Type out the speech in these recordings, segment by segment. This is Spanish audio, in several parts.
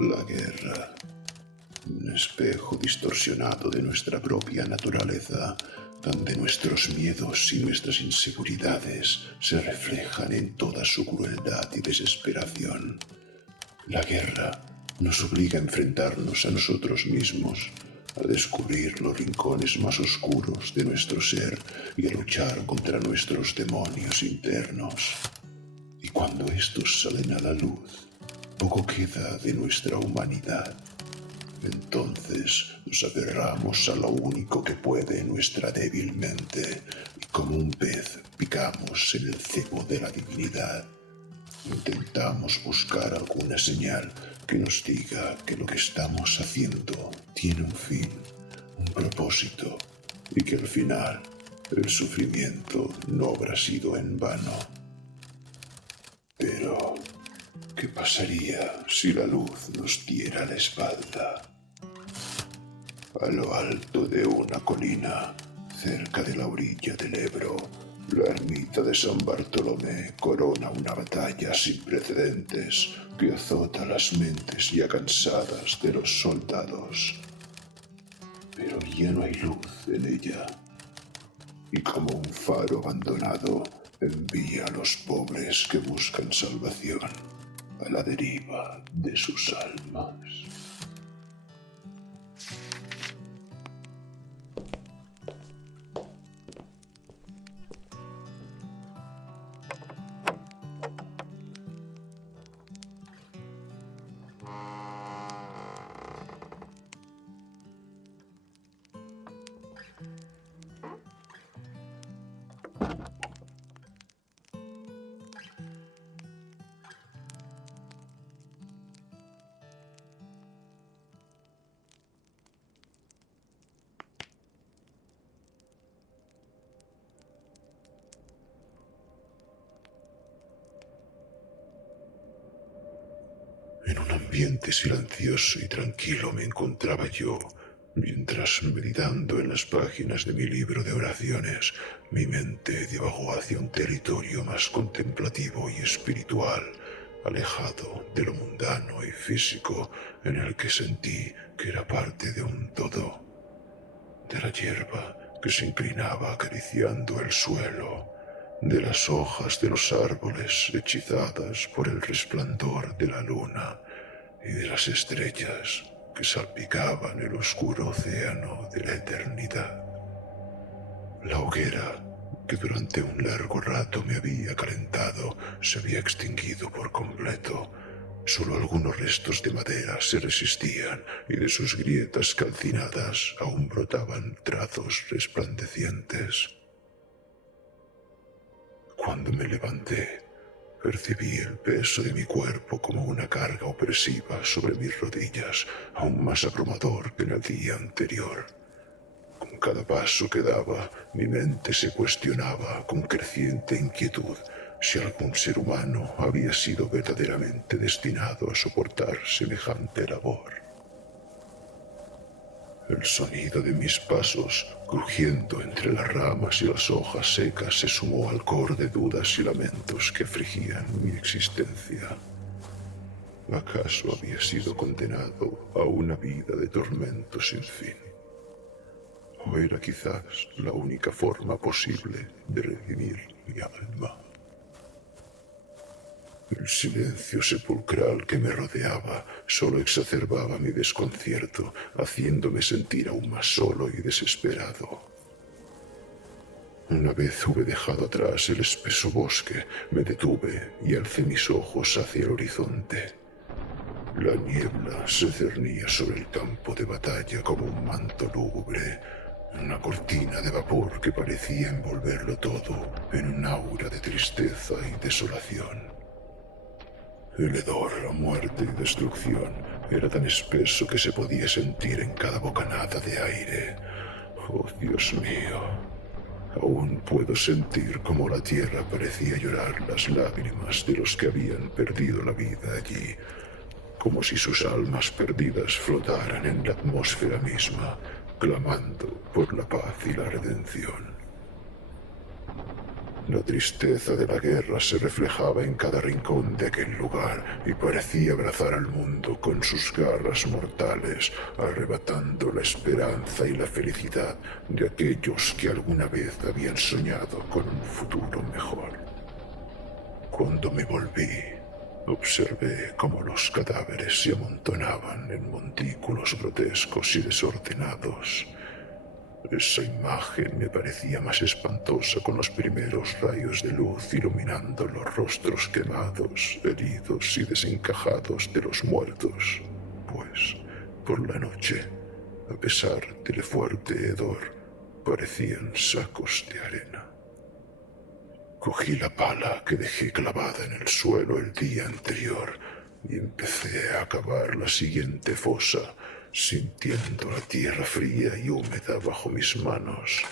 La guerra, un espejo distorsionado de nuestra propia naturaleza, donde nuestros miedos y nuestras inseguridades se reflejan en toda su crueldad y desesperación. La guerra nos obliga a enfrentarnos a nosotros mismos, a descubrir los rincones más oscuros de nuestro ser y a luchar contra nuestros demonios internos. Y cuando estos salen a la luz, poco queda de nuestra humanidad. Entonces nos aferramos a lo único que puede nuestra débil mente y como un pez picamos en el cebo de la divinidad. Intentamos buscar alguna señal que nos diga que lo que estamos haciendo tiene un fin, un propósito y que al final el sufrimiento no habrá sido en vano. Pero ¿qué pasaría si la luz nos diera la espalda? A lo alto de una colina, cerca de la orilla del Ebro, la ermita de San Bartolomé corona una batalla sin precedentes que azota las mentes ya cansadas de los soldados. Pero ya no hay luz en ella, y como un faro abandonado, envía a los pobres que buscan salvación a la deriva de sus almas. En un ambiente silencioso y tranquilo me encontraba yo, mientras meditando en las páginas de mi libro de oraciones, mi mente divagó hacia un territorio más contemplativo y espiritual, alejado de lo mundano y físico, en el que sentí que era parte de un todo, de la hierba que se inclinaba acariciando el suelo, de las hojas de los árboles hechizadas por el resplandor de la luna y de las estrellas que salpicaban el oscuro océano de la eternidad. La hoguera, que durante un largo rato me había calentado, se había extinguido por completo. Solo algunos restos de madera se resistían y de sus grietas calcinadas aún brotaban trazos resplandecientes. Cuando me levanté, percibí el peso de mi cuerpo como una carga opresiva sobre mis rodillas, aún más abrumador que en el día anterior. Con cada paso que daba, mi mente se cuestionaba con creciente inquietud si algún ser humano había sido verdaderamente destinado a soportar semejante labor. El sonido de mis pasos, crujiendo entre las ramas y las hojas secas, se sumó al coro de dudas y lamentos que afligían mi existencia. ¿Acaso había sido condenado a una vida de tormento sin fin? ¿O era quizás la única forma posible de redimir mi alma? El silencio sepulcral que me rodeaba solo exacerbaba mi desconcierto, haciéndome sentir aún más solo y desesperado. Una vez hube dejado atrás el espeso bosque, me detuve y alcé mis ojos hacia el horizonte. La niebla se cernía sobre el campo de batalla como un manto lúgubre, una cortina de vapor que parecía envolverlo todo en un aura de tristeza y desolación. El hedor a muerte y destrucción era tan espeso que se podía sentir en cada bocanada de aire. Oh, Dios mío. Aún puedo sentir cómo la tierra parecía llorar las lágrimas de los que habían perdido la vida allí, como si sus almas perdidas flotaran en la atmósfera misma, clamando por la paz y la redención. La tristeza de la guerra se reflejaba en cada rincón de aquel lugar y parecía abrazar al mundo con sus garras mortales, arrebatando la esperanza y la felicidad de aquellos que alguna vez habían soñado con un futuro mejor. Cuando me volví, observé cómo los cadáveres se amontonaban en montículos grotescos y desordenados. Esa imagen me parecía más espantosa con los primeros rayos de luz iluminando los rostros quemados, heridos y desencajados de los muertos, pues por la noche, a pesar del fuerte hedor, parecían sacos de arena. Cogí la pala que dejé clavada en el suelo el día anterior y empecé a cavar la siguiente fosa, sintiendo la tierra fría y húmeda bajo mis manos.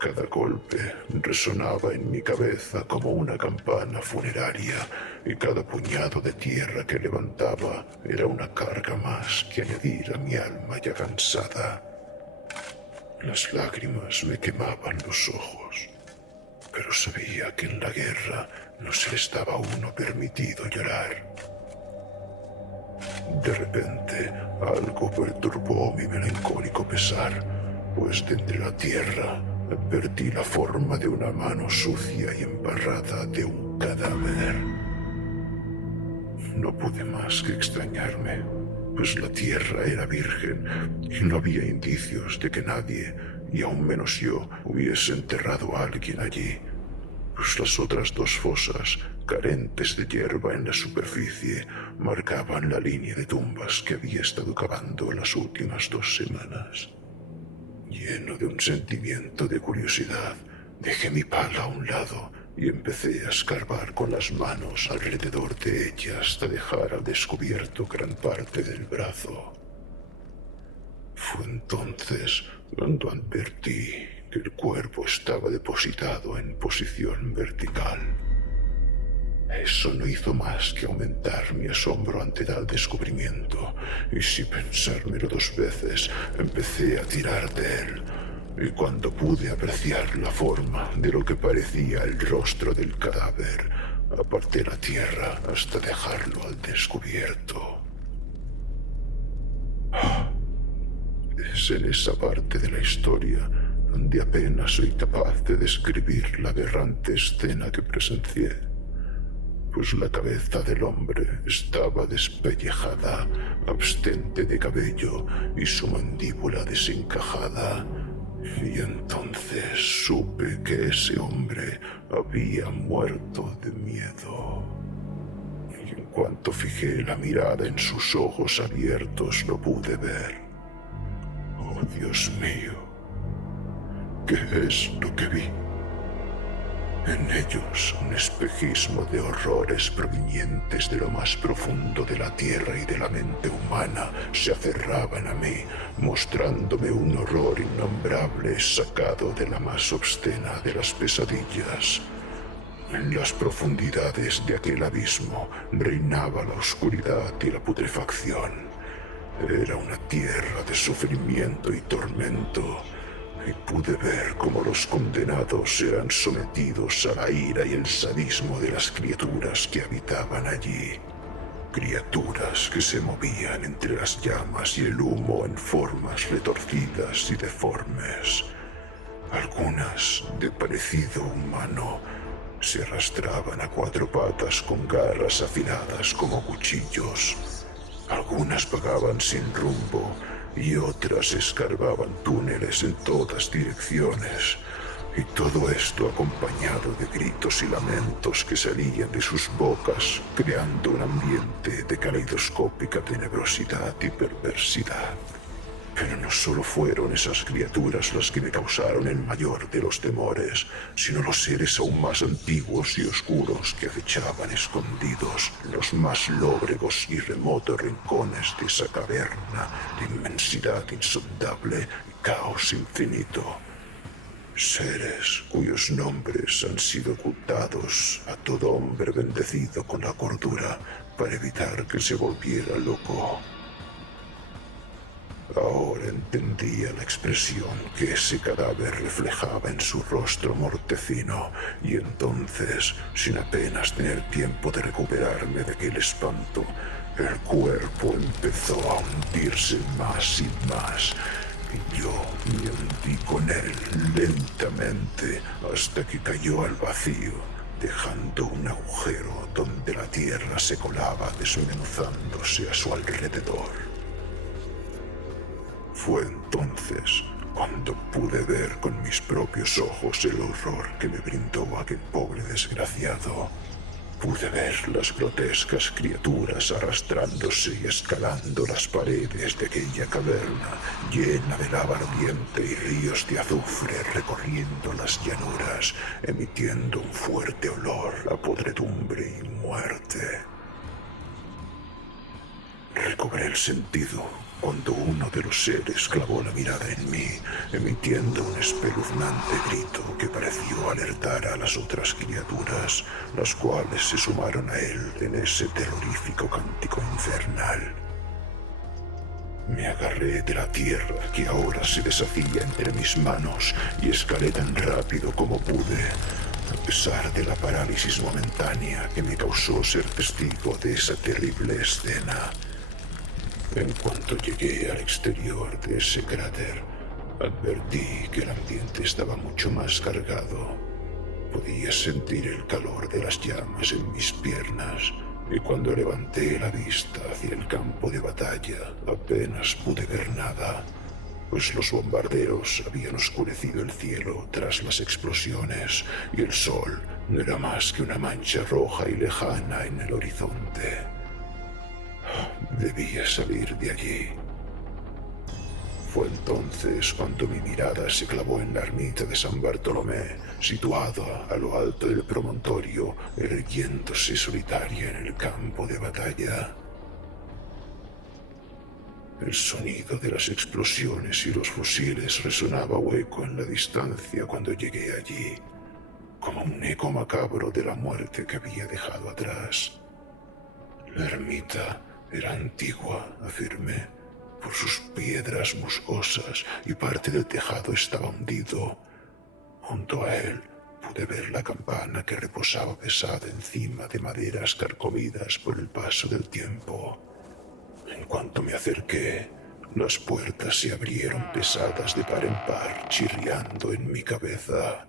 Cada golpe resonaba en mi cabeza como una campana funeraria y cada puñado de tierra que levantaba era una carga más que añadir a mi alma ya cansada. Las lágrimas me quemaban los ojos, pero sabía que en la guerra no se le estaba a uno permitido llorar. De repente, algo perturbó mi melancólico pesar, pues de entre la tierra advertí la forma de una mano sucia y embarrada de un cadáver. No pude más que extrañarme, pues la tierra era virgen y no había indicios de que nadie, y aún menos yo, hubiese enterrado a alguien allí, pues las otras dos fosas, carentes de hierba en la superficie, marcaban la línea de tumbas que había estado cavando las últimas 2 semanas. Lleno de un sentimiento de curiosidad, dejé mi pala a un lado y empecé a escarbar con las manos alrededor de ella hasta dejar al descubierto gran parte del brazo. Fue entonces cuando advertí que el cuerpo estaba depositado en posición vertical. Eso no hizo más que aumentar mi asombro ante tal descubrimiento, y sin pensármelo 2 veces, empecé a tirar de él, y cuando pude apreciar la forma de lo que parecía el rostro del cadáver, aparté la tierra hasta dejarlo al descubierto. Es en esa parte de la historia donde apenas soy capaz de describir la aberrante escena que presencié, pues la cabeza del hombre estaba despellejada, abstente de cabello y su mandíbula desencajada, y entonces supe que ese hombre había muerto de miedo. Y en cuanto fijé la mirada en sus ojos abiertos, lo pude ver. Oh, Dios mío, ¿qué es lo que vi? En ellos un espejismo de horrores provenientes de lo más profundo de la tierra y de la mente humana se aferraban a mí, mostrándome un horror innombrable sacado de la más obscena de las pesadillas. En las profundidades de aquel abismo reinaba la oscuridad y la putrefacción. Era una tierra de sufrimiento y tormento, y pude ver cómo los condenados eran sometidos a la ira y el sadismo de las criaturas que habitaban allí. criaturas que se movían entre las llamas y el humo en formas retorcidas y deformes. Algunas, de parecido humano, se arrastraban a cuatro patas con garras afiladas como cuchillos. Algunas vagaban sin rumbo y otras escarbaban túneles en todas direcciones. Y todo esto acompañado de gritos y lamentos que salían de sus bocas, creando un ambiente de caleidoscópica tenebrosidad y perversidad. Pero no solo fueron esas criaturas las que me causaron el mayor de los temores, sino los seres aún más antiguos y oscuros que acechaban escondidos en los más lóbregos y remotos rincones de esa caverna de inmensidad insondable y caos infinito. Seres cuyos nombres han sido ocultados a todo hombre bendecido con la cordura para evitar que se volviera loco. Ahora entendía la expresión que ese cadáver reflejaba en su rostro mortecino, y entonces, sin apenas tener tiempo de recuperarme de aquel espanto, el cuerpo empezó a hundirse más y más, y yo me hundí con él lentamente hasta que cayó al vacío, dejando un agujero donde la tierra se colaba desmenuzándose a su alrededor. Fue entonces cuando pude ver con mis propios ojos el horror que me brindó aquel pobre desgraciado. Pude ver las grotescas criaturas arrastrándose y escalando las paredes de aquella caverna llena de lava ardiente y ríos de azufre recorriendo las llanuras, emitiendo un fuerte olor a podredumbre y muerte. Recobré el sentido cuando uno de los seres clavó la mirada en mí, emitiendo un espeluznante grito que pareció alertar a las otras criaturas, las cuales se sumaron a él en ese terrorífico cántico infernal. Me agarré de la tierra que ahora se deshacía entre mis manos y escalé tan rápido como pude, a pesar de la parálisis momentánea que me causó ser testigo de esa terrible escena. En cuanto llegué al exterior de ese cráter, advertí que el ambiente estaba mucho más cargado. Podía sentir el calor de las llamas en mis piernas, y cuando levanté la vista hacia el campo de batalla, apenas pude ver nada, pues los bombarderos habían oscurecido el cielo tras las explosiones, y el sol no era más que una mancha roja y lejana en el horizonte. Debía salir de allí. Fue entonces cuando mi mirada se clavó en la ermita de San Bartolomé, situada a lo alto del promontorio, erguiéndose solitaria en el campo de batalla. El sonido de las explosiones y los fusiles resonaba hueco en la distancia cuando llegué allí, como un eco macabro de la muerte que había dejado atrás. La ermita era antigua, afirmé, por sus piedras musgosas, y parte del tejado estaba hundido. Junto a él pude ver la campana que reposaba pesada encima de maderas carcomidas por el paso del tiempo. En cuanto me acerqué, las puertas se abrieron pesadas de par en par, chirriando en mi cabeza.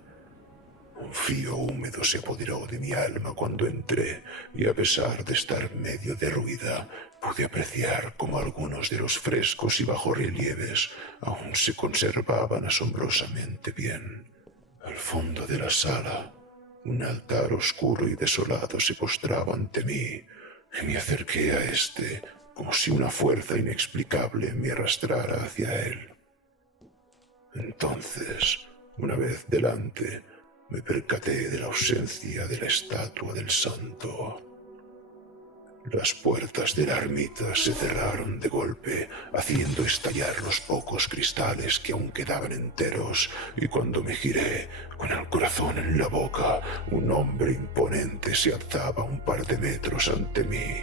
Un frío húmedo se apoderó de mi alma cuando entré, y a pesar de estar medio derruida, pude apreciar cómo algunos de los frescos y bajorrelieves aún se conservaban asombrosamente bien. Al fondo de la sala, un altar oscuro y desolado se postraba ante mí, y me acerqué a éste como si una fuerza inexplicable me arrastrara hacia él. Entonces, una vez delante, me percaté de la ausencia de la estatua del santo. Las puertas de la ermita se cerraron de golpe, haciendo estallar los pocos cristales que aún quedaban enteros, y cuando me giré, con el corazón en la boca, un hombre imponente se alzaba un par de metros ante mí.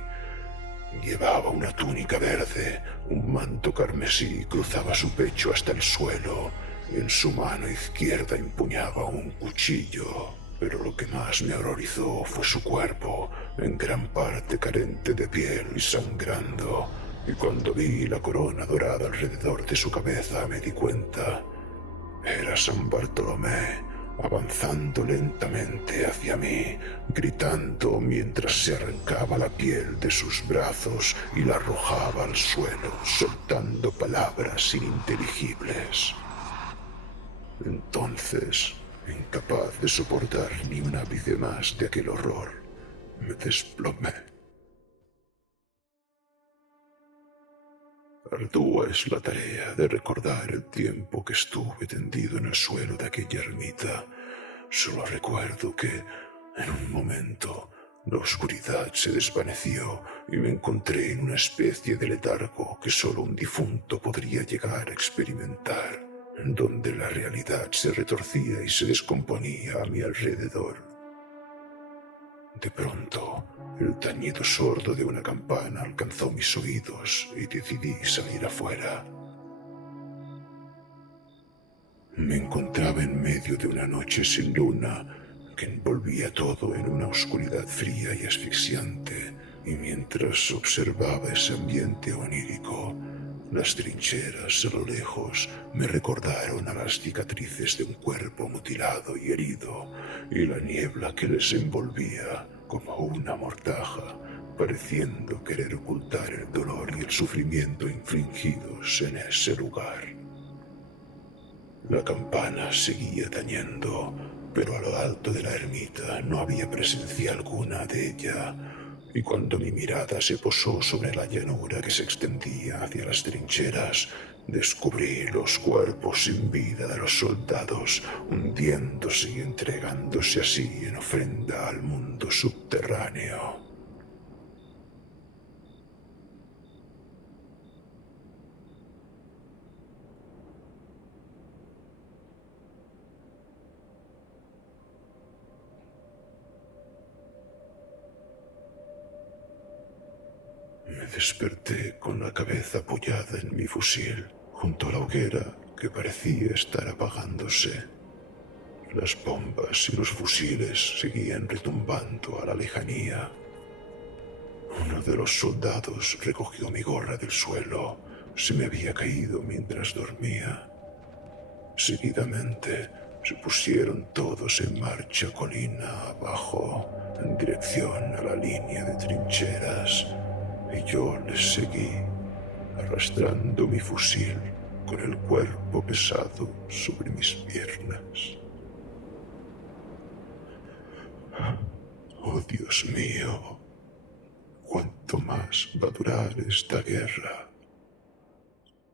Llevaba una túnica verde, un manto carmesí cruzaba su pecho hasta el suelo. En su mano izquierda empuñaba un cuchillo, pero lo que más me horrorizó fue su cuerpo, en gran parte carente de piel y sangrando, y cuando vi la corona dorada alrededor de su cabeza me di cuenta. Era San Bartolomé, avanzando lentamente hacia mí, gritando mientras se arrancaba la piel de sus brazos y la arrojaba al suelo, soltando palabras ininteligibles. Entonces, incapaz de soportar ni un ápice más de aquel horror, me desplomé. Ardua es la tarea de recordar el tiempo que estuve tendido en el suelo de aquella ermita. Solo recuerdo que, en un momento, la oscuridad se desvaneció y me encontré en una especie de letargo que solo un difunto podría llegar a experimentar, en donde la realidad se retorcía y se descomponía a mi alrededor. De pronto, el tañido sordo de una campana alcanzó mis oídos y decidí salir afuera. Me encontraba en medio de una noche sin luna que envolvía todo en una oscuridad fría y asfixiante, y mientras observaba ese ambiente onírico, las trincheras a lo lejos me recordaron a las cicatrices de un cuerpo mutilado y herido, y la niebla que les envolvía como una mortaja, pareciendo querer ocultar el dolor y el sufrimiento infligidos en ese lugar. La campana seguía tañendo, pero a lo alto de la ermita no había presencia alguna de ella, y cuando mi mirada se posó sobre la llanura que se extendía hacia las trincheras, descubrí los cuerpos sin vida de los soldados, hundiéndose y entregándose así en ofrenda al mundo subterráneo. Me desperté con la cabeza apoyada en mi fusil, junto a la hoguera que parecía estar apagándose. Las bombas y los fusiles seguían retumbando a la lejanía. Uno de los soldados recogió mi gorra del suelo. Se me había caído mientras dormía. Seguidamente se pusieron todos en marcha colina abajo, en dirección a la línea de trincheras, y yo les seguí, arrastrando mi fusil con el cuerpo pesado sobre mis piernas. Oh, Dios mío, ¿cuánto más va a durar esta guerra?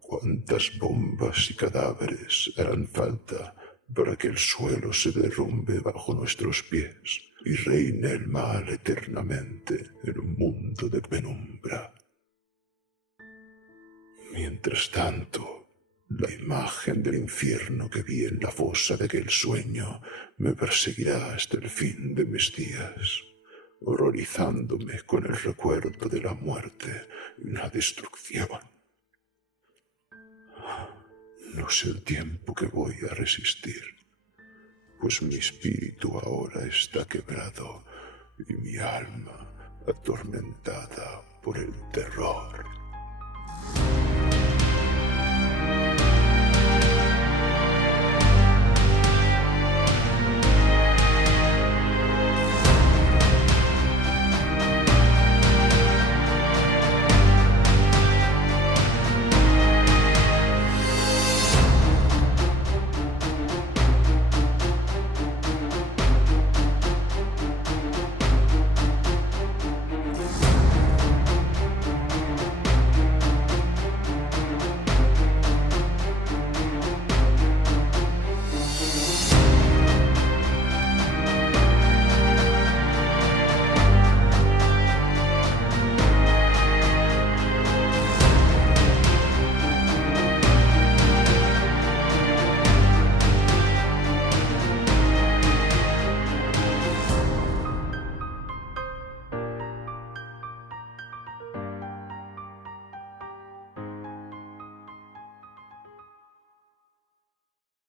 ¿Cuántas bombas y cadáveres harán falta para que el suelo se derrumbe bajo nuestros pies y reine el mal eternamente en un mundo de penumbra? Mientras tanto, la imagen del infierno que vi en la fosa de aquel sueño me perseguirá hasta el fin de mis días, horrorizándome con el recuerdo de la muerte y la destrucción. No sé el tiempo que voy a resistir, pues mi espíritu ahora está quebrado y mi alma atormentada por el terror.